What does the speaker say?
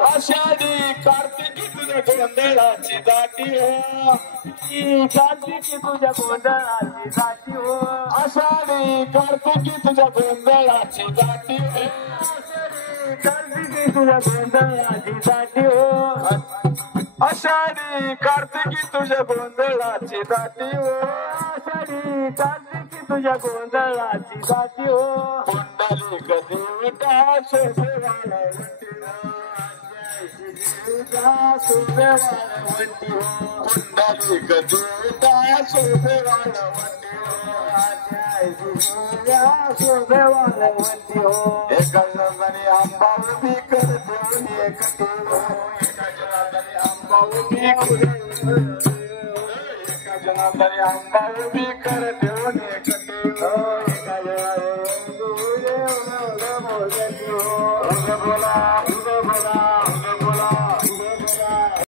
आषाढी कार्तिकी तुझ्या गोंधळाची दाटी हो, कार्तिकी तुझ्या गोंधळाची दाटी हो, आषाढी कार्तिकी तुझ्या गोंधळाची दाटी हो, कार्तिकी तुझ्या गोंधळाची दाटी हो, आषाढी कार्तिकी तुझ्या गोंधळाची दाटी हो, आषाढी कार्तिकी तुझ्या गोंधळाची दाटी हो, कुंडलिक देवता शोभेवाला सुभेवाळवंती हो, कुंडलिक देवता शोभेवाळवंती हो, शोभेवाळवंती हो, एका जणाने आंबा उभी कर देऊन एकटी हो, एका जणाने आंबा उभी एका जणाने आंबा उभी कर देऊन एकटी हो, एका जणाने बोला